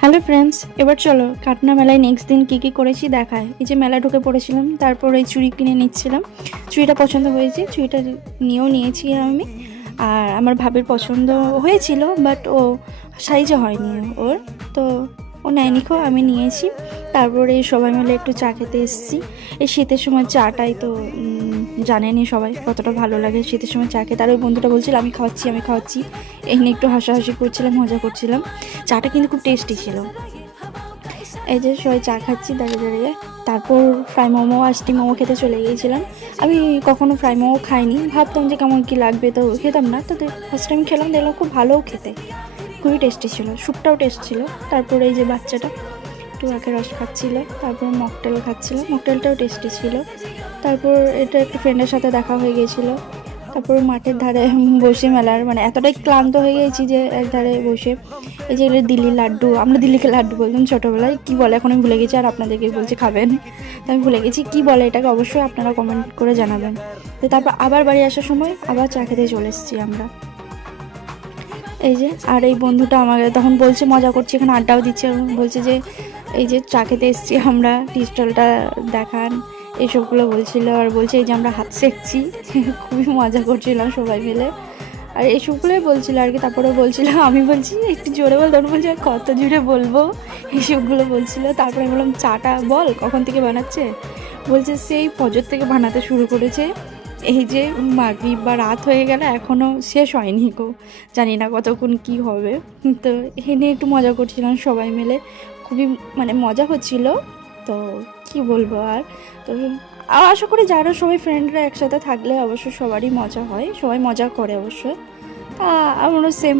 Hello friends, এবার চলো কাটনা মেলায় নেক্সট দিন কী কী করেছি দেখায়। এই যে মেলা ঢুকে পড়েছিলাম, তারপর এই চুড়ি কিনে নিচ্ছিলাম। চুড়িটা পছন্দ হয়েছে, চুড়িটা নিয়েছি আমি। আর আমার ভাবির পছন্দ হয়েছিল, বাট ও সাইজে হয়নি ওর, তো ও নেয়নিখো, আমি নিয়েছি। তারপরে সবাই মিলে একটু চা খেতে এসেছি। এই শীতের সময় চাটাই তো জানেনি সবাই কতটা ভালো লাগে শীতের সময় চা খেতে। আর ওই বন্ধুটা বলছিল আমি খাওয়াচ্ছি, এই নিয়ে একটু হাসাহাসি করছিলাম, মজা করছিলাম। চাটা কিন্তু খুব টেস্টি ছিল। এই যে সবাই চা খাচ্ছি দাঁড়িয়ে দাঁড়িয়ে। তারপর ফ্রাই মোমো আর স্টিম মোমো খেতে চলে গিয়েছিলাম। আমি কখনো ফ্রাই মোমো খাইনি, ভাবতাম যে কেমন কী লাগবে, তো খেতাম না। তো ফার্স্ট টাইম খেলাম, দেখলাম খুব ভালোও খেতে, খুবই টেস্টি ছিল, স্যুপটাও টেস্ট ছিল। তারপরে এই যে বাচ্চাটা একটু আখের রস খাচ্ছিল, তারপর মকটেল খাচ্ছিল, মকটেলটাও টেস্টি ছিল। তারপর এটা একটু ফ্রেন্ডের সাথে দেখা হয়ে গিয়েছিলো। তারপর মাঠের ধারে বসে মেলার এতটাই ক্লান্ত হয়ে গেছি যে এক ধারে বসে এই যে দিল্লির লাড্ডু, আমরা দিল্লিকে লাড্ডু বলতাম ছোটোবেলায়, কী বলে এখন আমি ভুলে গেছি। আর আপনাদেরকে বলছি খাবেন, তো আমি ভুলে গেছি কী বলে এটাকে, অবশ্যই আপনারা কমেন্ট করে জানাবেন। তো তারপর আবার বাড়ি আসার সময় আবার চা খেতে চলে এসেছি আমরা। এই যে আর এই বন্ধুটা আমাকে তখন বলছে, মজা করছে, এখানে আড্ডাও দিচ্ছে, বলছে যে এই যে চা খেতে এসেছি আমরা, টি স্টলটা দেখান, এইসবগুলো বলছিল। আর বলছে এই যে আমরা হাত সেঁকছি, খুবই মজা করছিলাম সবাই মিলে। আর এইসবগুলোই বলছিল আর কি। তারপরে বলছিল, আমি বলছি একটু জোরে বল, তখন বলছি কত জোরে বলবো, এইসবগুলো বলছিল। তারপরে আমি বললাম চাটা বল কখন থেকে বানাচ্ছে, বলছে সেই ফজর থেকে বানাতে শুরু করেছে, এই যে মাগরিব বা রাত হয়ে গেল এখনও শেষ হয়নি গো, জানি না কতক্ষণ কি হবে। তো এ নিয়ে একটু মজা করছিলাম সবাই মিলে, খুবই মজা হচ্ছিল। তো কি বলবো আর, তো আশা করি যারা সবাই ফ্রেন্ডরা একসাথে থাকলে অবশ্য সবারই মজা হয়, সবাই মজা করে অবশ্যই। আমারও সেম।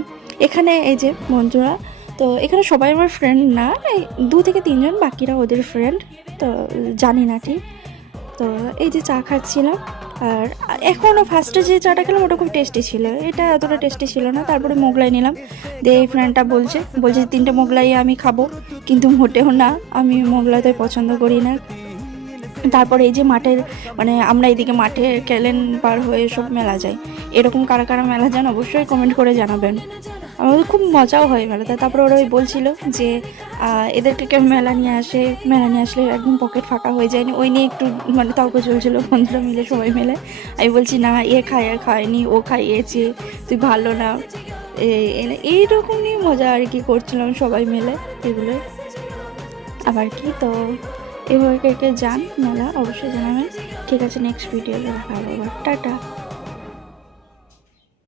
এখানে এই যে বন্ধুরা, তো এখানে সবাই আমার ফ্রেন্ড না, এই 2 থেকে 3 জন, বাকিরা ওদের ফ্রেন্ড, তো জানি না ঠিক। তো এই যে চা খাচ্ছিলাম। আর এখনও ফার্স্টে যে চাটা খেলাম ওটা খুব টেস্টি ছিল, এটা এতটা টেস্টি ছিল না। তারপরে মোগলাই নিলাম, দিয়ে এই ফ্রেন্ডটা বলছে 3টে মোগলাই আমি খাবো, কিন্তু মোটেও না, আমি মোগলাই তো পছন্দ করি না। তারপরে এই যে মাঠের আমরা এইদিকে মাঠে ক্যালেন পার হয়ে সব মেলা যায়, এরকম কারা কারা মেলা যান অবশ্যই কমেন্ট করে জানাবেন। আমাদের খুব মজাও হয় মেলাতে। তারপরে ওরা ওই বলছিল যে এদেরকে কেউ মেলা নিয়ে আসলে একদম পকেট ফাঁকা হয়ে যায়নি, ওই নিয়ে একটু তর্ক চলছিলো বন্ধুরা মিলে সবাই মিলে। আমি বলছি না, খায়নি, ও খাইয়েছে, তুই ভালো না, এইরকম নিয়ে মজা আর কি করছিলাম সবাই মিলে এগুলো আবার কি। তো এভাবে কে কে যান মেলা অবশ্যই জানাবেন। ঠিক আছে, নেক্সট ভিডিও দেখা হবে, টাটা।